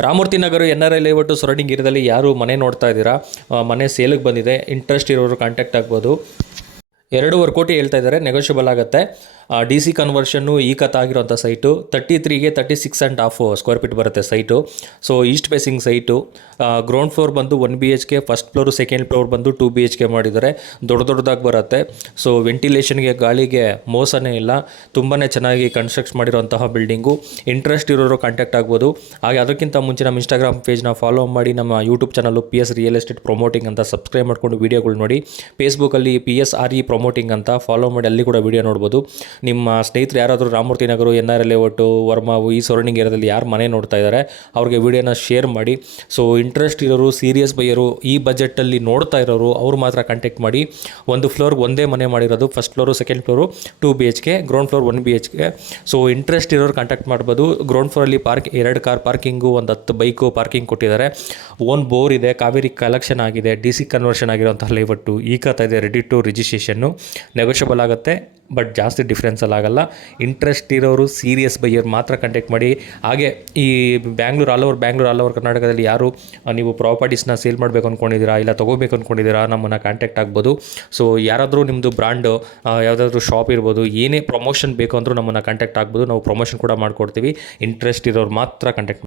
Ramamurthy Nagar NRI layout surrounding ಏರಿಯಾದಲ್ಲಿ ಯಾರು ಮನೆ ನೋಡ್ತಾ ಇದ್ದೀರಾ, ಮನೆ ಸೇಲಿಗೆ ಬಂದಿದೆ, ಇಂಟ್ರೆಸ್ಟ್ ಇರೋರು ಕಾಂಟ್ಯಾಕ್ಟ್ ಆಗ್ಬೋದು. 2.5 ಕೋಟಿ ಹೇಳ್ತಾ ಇದ್ದಾರೆ, ನೆಗೋಷಿಯಬಲ್ ಆಗುತ್ತೆ. DC ಕನ್ವರ್ಷನ್ನು ಈ ಕತ್ ಆಗಿರೋಂಥ ಸೈಟು 33ಗೆ 36.5 ಸ್ಕ್ವೇರ್ ಫೀಟ್ ಬರುತ್ತೆ site. So east facing site. Ground floor ಬಂದು 1 BHK, first floor second floor ಬಂದು 2 BHK ಮಾಡಿದ್ದಾರೆ. ದೊಡ್ಡದಾಗಿ ಬರುತ್ತೆ. ಸೊ ವೆಂಟಿಲೇಷನ್ಗೆ ಗಾಳಿಗೆ ಮೋಸನೇ ಇಲ್ಲ, ತುಂಬಾ ಚೆನ್ನಾಗಿ ಕನ್ಸ್ಟ್ರಕ್ಟ್ ಮಾಡಿರೋಂತಹ ಬಿಲ್ಡಿಂಗು. ಇಂಟ್ರೆಸ್ಟ್ ಇರೋರು ಕಾಂಟ್ಯಾಕ್ಟ್ ಆಗ್ಬೋದು. ಹಾಗೆ ಅದಕ್ಕಿಂತ ಮುಂಚೆ ನಮ್ಮ ಇನ್ಸ್ಟಾಗ್ರಾಮ್ ಪೇಜ್ನ ಫಾಲೋ ಮಾಡಿ, ನಮ್ಮ YouTube channel PS real estate promoting ಅಂತ ಸಬ್ಸ್ಕ್ರೈಬ್ ಮಾಡಿಕೊಂಡು ವೀಡಿಯೋಗಳು ನೋಡಿ. ಫೇಸ್ಬುಕ್ಕಲ್ಲಿ PSRE ಪ್ರೊಮೋಟಿಂಗ್ ಅಂತ ಫಾಲೋ ಮಾಡಿ, ಅಲ್ಲಿ ಕೂಡ ವೀಡಿಯೋ ನೋಡ್ಬೋದು. ನಿಮ್ಮ ಸ್ನೇಹಿತರು ಯಾರಾದರೂ ರಾಮಮೂರ್ತಿ ನಗರ, NRI ಲೇಔಟು, ವರ್ಮಾವು ಈ ಸರೌಂಡಿಂಗ್ ಏರಿಯಾದಲ್ಲಿ ಯಾರು ಮನೆ ನೋಡ್ತಾ ಇದ್ದಾರೆ ಅವ್ರಿಗೆ ವೀಡಿಯೋನ ಶೇರ್ ಮಾಡಿ. ಸೊ ಇಂಟ್ರೆಸ್ಟ್ ಇರೋರು, ಸೀರಿಯಸ್ ಬೈಯರು, ಈ ಬಜೆಟಲ್ಲಿ ನೋಡ್ತಾ ಇರೋರು ಅವ್ರು ಮಾತ್ರ ಕಾಂಟ್ಯಾಕ್ಟ್ ಮಾಡಿ. ಒಂದು ಫ್ಲೋರ್ಗೆ ಒಂದೇ ಮನೆ ಮಾಡಿರೋದು, first floor second floor 2 BHK, ground floor 1 BHK. So interest ಇರೋರು ಕಾಂಟ್ಯಾಕ್ಟ್ ಮಾಡ್ಬೋದು. ಗ್ರೌಂಡ್ ಫ್ಲೋರಲ್ಲಿ 2 ಕಾರ್ ಪಾರ್ಕಿಂಗು, ಒಂದು 10 ಬೈಕು ಪಾರ್ಕಿಂಗ್ ಕೊಟ್ಟಿದ್ದಾರೆ. ಓನ್ ಬೋರ್ ಇದೆ, ಕಾವೇರಿ ಕಲೆಕ್ಷನ್ ಆಗಿದೆ, DC ಕನ್ವರ್ಷನ್ ಆಗಿರೋಂಥ ಲೇಔಟು ಈ ಕತ್ತಾ ಇದೆ. ರೆಡಿ ಟು ರಿಜಿಸ್ಟ್ರೇಷನ್ನು, ನೆಗೋಷಿಯಬಲ್ ಆಗುತ್ತೆ, ಬಟ್ ಜಾಸ್ತಿ ಡಿಫ್ರೆನ್ಸಲ್ಲಿ ಆಗಲ್ಲ. ಇಂಟ್ರೆಸ್ಟ್ ಇರೋರು, ಸೀರಿಯಸ್ ಬೈಯರ್ ಮಾತ್ರ ಕಾಂಟ್ಯಾಕ್ಟ್ ಮಾಡಿ. ಹಾಗೆ ಈ ಬ್ಯಾಂಗ್ಳೂರು ಆಲ್ ಓವರ್ ಕರ್ನಾಟಕದಲ್ಲಿ ಯಾರು ನೀವು ಪ್ರಾಪರ್ಟೀಸ್ನ ಸೇಲ್ ಮಾಡಬೇಕು ಅಂದ್ಕೊಂಡಿದ್ದೀರಾ, ಇಲ್ಲ ತೊಗೋಬೇಕು ಅಂದ್ಕೊಂಡಿದ್ದೀರಾ, ನಮ್ಮನ್ನು ಕಾಂಟ್ಯಾಕ್ಟ್ ಆಗ್ಬೋದು. ಸೊ ಯಾರಾದರೂ ನಿಮ್ಮದು ಬ್ರ್ಯಾಂಡು, ಯಾವುದಾದ್ರೂ ಶಾಪ್ ಇರ್ಬೋದು, ಏನೇ ಪ್ರಮೋಷನ್ ಬೇಕು ಅಂದರೂ ನಮ್ಮನ್ನು ಕಾಂಟ್ಯಾಕ್ಟ್ ಆಗ್ಬೋದು. ನಾವು ಪ್ರಮೋಷನ್ ಕೂಡ ಮಾಡಿಕೊಡ್ತೀವಿ. ಇಂಟ್ರೆಸ್ಟ್ ಇರೋರು ಮಾತ್ರ ಕಾಂಟ್ಯಾಕ್ಟ್ ಮಾಡಿ.